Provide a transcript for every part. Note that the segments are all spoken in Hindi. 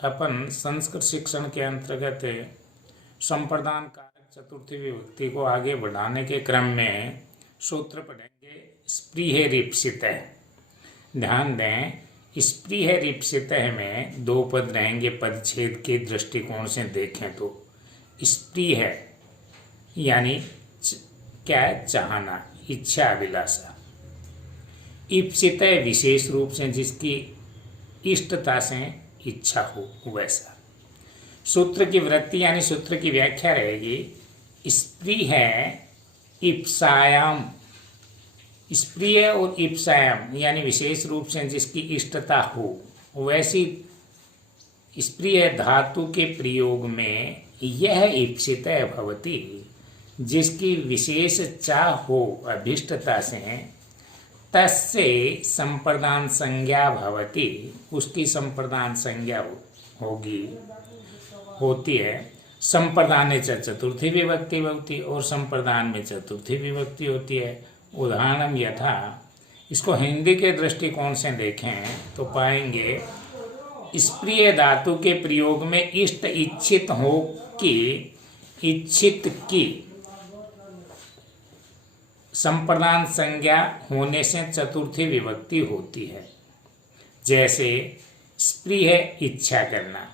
अपन संस्कृत शिक्षण के अंतर्गत संप्रदान कारक चतुर्थी विभक्ति को आगे बढ़ाने के क्रम में सूत्र पढ़ेंगे स्पृह रीप्सित। ध्यान दें, स्पृह रीप्सित में दो पद रहेंगे। पदछेद के दृष्टिकोण से देखें तो स्पृह यानी क्या है? चाहना, इच्छा, अभिलाषा। ईप्सित विशेष रूप से जिसकी इष्टता से इच्छा हो, वैसा। सूत्र की वृत्ति यानी सूत्र की व्याख्या रहेगी स्पृह इप्सायाम। स्पृह और इप्सायाम यानी विशेष रूप से जिसकी इष्टता हो, वैसी स्पृह धातु के प्रयोग में यह इप्सित भवति, जिसकी विशेष चाह हो अभिष्टता से, तस्य संप्रदान संज्ञा भवति, उसकी संप्रदान संज्ञा होती है। संप्रदाने च चतुर्थी विभक्ति भवति, और संप्रदान में चतुर्थी विभक्ति होती है। उदाहरण यथा, इसको हिंदी के दृष्टिकोण से देखें तो पाएंगे स्पृह धातु के प्रयोग में इष्ट इच्छित हो कि इच्छित की संप्रदान संज्ञा होने से चतुर्थी विभक्ति होती है। जैसे स्पृह इच्छा करना,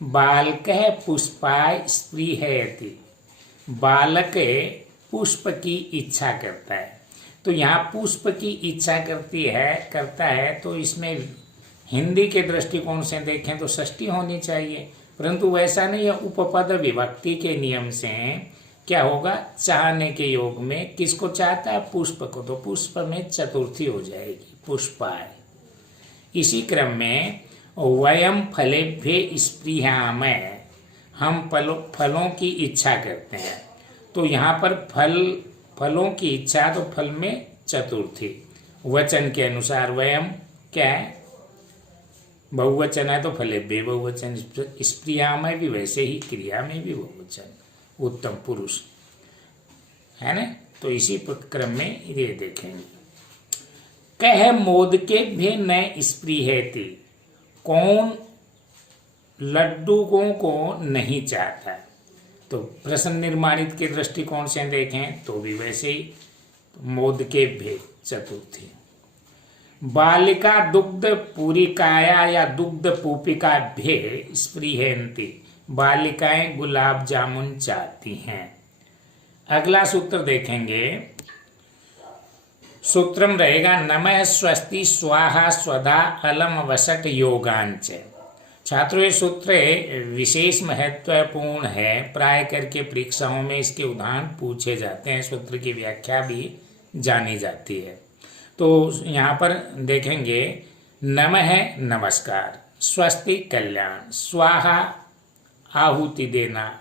बालकः पुष्पाय स्पृहयति, बालक पुष्प की इच्छा करता है। तो यहाँ पुष्प की इच्छा करता है, तो इसमें हिंदी के दृष्टिकोण से देखें तो षष्ठी होनी चाहिए, परंतु वैसा नहीं है। उपपद विभक्ति के नियम से क्या होगा? चाहने के योग में किसको चाहता है? पुष्प को, तो पुष्प में चतुर्थी हो जाएगी, पुष्पाय। इसी क्रम में वयम फलेभ्य स्पृहामः, हम फलों की इच्छा करते हैं। तो यहाँ पर फलों की इच्छा, तो फल में चतुर्थी। वचन के अनुसार वयम क्या है? बहुवचन है तो फलेभ्य बहुवचन। स्पृहामः भी वैसे ही, क्रिया में भी बहुवचन, उत्तम पुरुष है ना। तो इसी क्रम में ये देखेंगे। कह मोदके भी न स्पृहति, कौन लड्डुओं को नहीं चाहता? तो प्रश्न निर्माणित के दृष्टिकोण से देखें तो भी वैसे ही, मोदके भी चतुर्थी। बालिका दुग्ध पूरिकाया या दुग्ध पूपिका भे स्पृहन्ति, बालिकाएं गुलाब जामुन चाहती हैं। अगला सूत्र देखेंगे, सूत्रम रहेगा नमः स्वस्ति स्वाहा स्वधा अलम वसट योगांच। छात्रों, ये सूत्र विशेष महत्वपूर्ण है, प्राय करके परीक्षाओं में इसके उदाहरण पूछे जाते हैं, सूत्र की व्याख्या भी जानी जाती है। तो यहाँ पर देखेंगे नमः नमस्कार, स्वस्ति कल्याण, स्वाहा आहुति देना,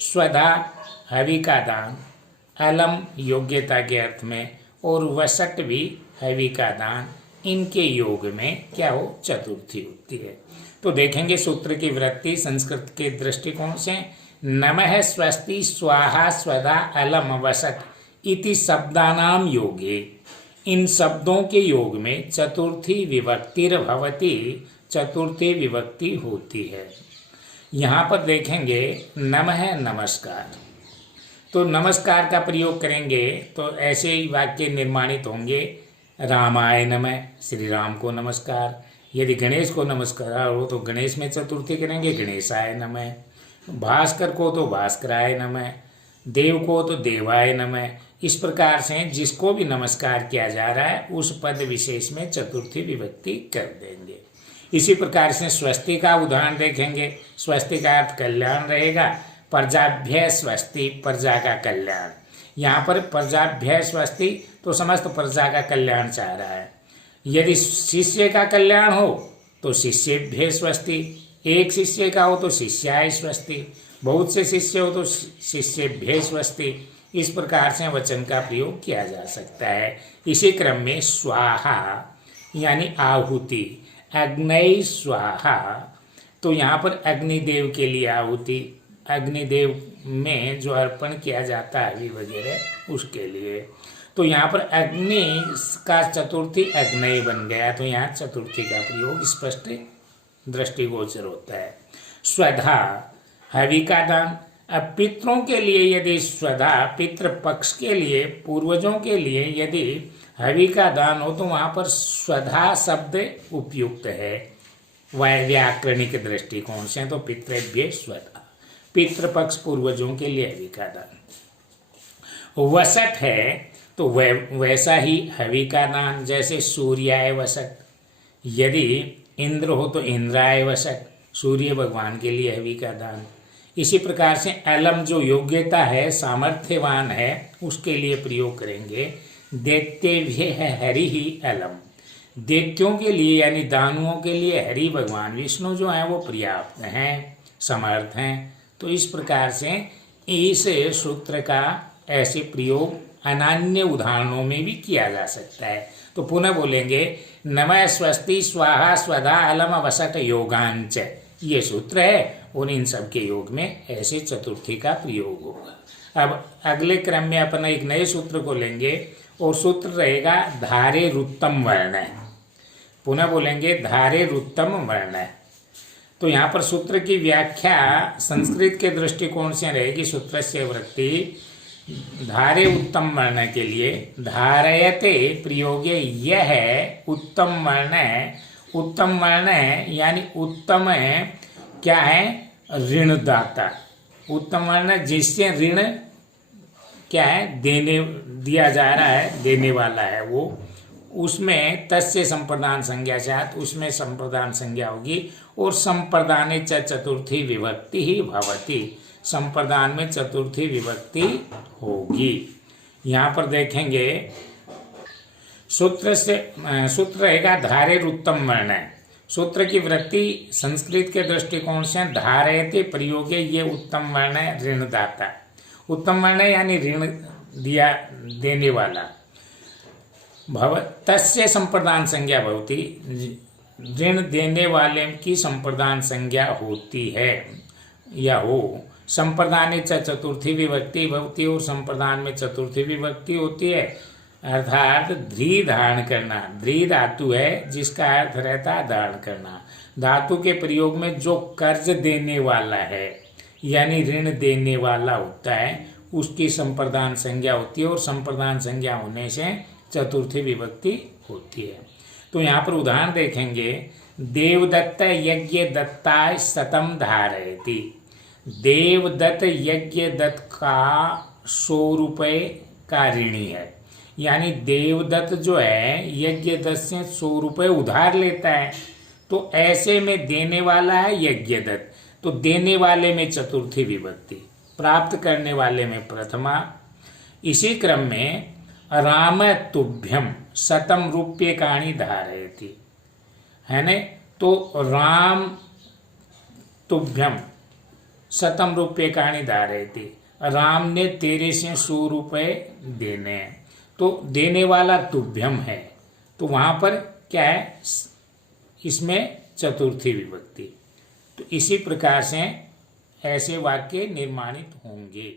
स्वधा हवि का दान, अलम योग्यता के अर्थ में, और वसट भी हवि का दान, इनके योग में क्या हो? चतुर्थी होती है। तो देखेंगे सूत्र की वृत्ति संस्कृत के दृष्टिकोण से, नमः स्वस्ति स्वाहा स्वधा अलम वसट इति शब्दानाम योगे, इन शब्दों के योग में चतुर्थी विभक्तिर भवति, चतुर्थी विभक्ति होती है। यहाँ पर देखेंगे नमः नमस्कार, तो नमस्कार का प्रयोग करेंगे तो ऐसे ही वाक्य निर्माणित होंगे। रामाय नमः, श्री राम को नमस्कार। यदि गणेश को नमस्कार हो तो गणेश में चतुर्थी करेंगे, गणेशाय नमः। भास्कर को तो भास्कराय नमः, देव को तो देवाय नमः। इस प्रकार से जिसको भी नमस्कार किया जा रहा है उस पद विशेष में चतुर्थी विभक्ति कर देंगे। इसी प्रकार से स्वस्ति का उदाहरण देखेंगे। स्वस्ति का अर्थ कल्याण रहेगा। प्रजाभ्य स्वस्ति, प्रजा का कल्याण। यहाँ पर प्रजाभ्य स्वस्ति तो समस्त प्रजा का कल्याण चाह रहा है। यदि शिष्य का कल्याण हो तो शिष्यभ्य स्वस्ति, एक शिष्य का हो तो शिष्याय स्वस्ति, बहुत से शिष्य हो तो शिष्यभ्य स्वस्ति। इस प्रकार से वचन का प्रयोग किया जा सकता है। इसी क्रम में स्वाहा यानी आहुति, अग्नय स्वाहा, तो यहाँ पर अग्निदेव के लिए आहुति, अग्निदेव में जो अर्पण किया जाता है अग्नि वगैरह, उसके लिए। तो यहाँ पर अग्नि का चतुर्थी अग्नय बन गया, तो यहाँ चतुर्थी का प्रयोग स्पष्ट दृष्टिगोचर होता है। स्वधा हवि का दान। अब पितरों के लिए यदि स्वधा, पितृ पक्ष के लिए, पूर्वजों के लिए यदि हवि का दान हो तो वहां पर स्वधा शब्द उपयुक्त है व्याकरणिक दृष्टिकोण से। तो पितृभ्य स्वधा, पितृपक्ष पूर्वजों के लिए हवि का दान। वसट है तो वैसा ही हवि का दान, जैसे सूर्याय वसट, यदि इंद्र हो तो इंद्राय वसट, सूर्य भगवान के लिए हवि का दान। इसी प्रकार से अलम जो योग्यता है, सामर्थ्यवान है, उसके लिए प्रयोग करेंगे। दैत्येभ्य है हरि ही अलम, दैत्यों के लिए यानी दानुओं के लिए हरि भगवान विष्णु जो है वो पर्याप्त हैं, समर्थ हैं। तो इस प्रकार से इस सूत्र का ऐसे प्रयोग अनान्य उदाहरणों में भी किया जा सकता है। तो पुनः बोलेंगे नमः स्वस्ति स्वाहा स्वधा अलम वसट योगांच, ये सूत्र है और इन सब के योग में ऐसे चतुर्थी का प्रयोग होगा। अब अगले क्रम में अपन एक नए सूत्र को लेंगे और सूत्र रहेगा धारे रुत्तम वर्ण। पुनः बोलेंगे धारे रुत्तम वर्ण। तो यहाँ पर सूत्र की व्याख्या संस्कृत के दृष्टिकोण से रहेगी। सूत्र से वृत्ति धारे उत्तम वर्ण के लिए धारयते प्रयोगे यह उत्तम वर्ण है। उत्तम वर्ण है यानी उत्तम है, क्या है, ऋणदाता। उत्तम वर्ण जिससे ऋण क्या है, देने दिया जा रहा है, देने वाला है वो, उसमें तस्य संप्रदान संज्ञा चाहत, उसमें संप्रदान संज्ञा होगी। और संप्रदाने चतुर्थी विभक्ति ही भवती, संप्रदान में चतुर्थी विभक्ति होगी। यहाँ पर देखेंगे सूत्र रहेगा धारे उत्तम वर्ण है। सूत्र की वृत्ति संस्कृत के दृष्टिकोण से धारयते प्रयोगे ये उत्तम वर्ण है, ऋणदाता। उत्तम वर्ण है यानी ऋण दिया देने वाला। भव तस्य संप्रदान संज्ञा भवती, ऋण देने वाले की संप्रदान संज्ञा होती है या हो। संप्रदाने चतुर्थी विभक्ति भवती, और संप्रदान में चतुर्थी विभक्ति होती है। अर्थात ध्री धारण करना, ध्री धातु है जिसका अर्थ रहता है धारण करना। धातु के प्रयोग में जो कर्ज देने वाला है यानी ऋण देने वाला होता है उसकी संप्रदान संज्ञा होती है, और संप्रदान संज्ञा होने से चतुर्थी विभक्ति होती है। तो यहाँ पर उदाहरण देखेंगे, देवदत्त यज्ञ दत्ताय सतम धारयति। देवदत्त यज्ञ दत्त का 100 रुपये का ऋणी है, यानी देवदत्त जो है यज्ञ दत्त से 100 रुपये उधार लेता है। तो ऐसे में देने वाला है यज्ञ दत्त, तो देने वाले में चतुर्थी विभक्ति, प्राप्त करने वाले में प्रथमा। इसी क्रम में राम तुभ्यम शतम रूप्यकाणि धारयति, है न। तो राम तुभ्यम शतम रूप्यकाणि धारयति, राम ने तेरे से 100 रुपये देने हैं। तो देने वाला तुभ्यम है, तो वहां पर क्या है, इसमें चतुर्थी विभक्ति। तो इसी प्रकार से ऐसे वाक्य निर्माणित होंगे।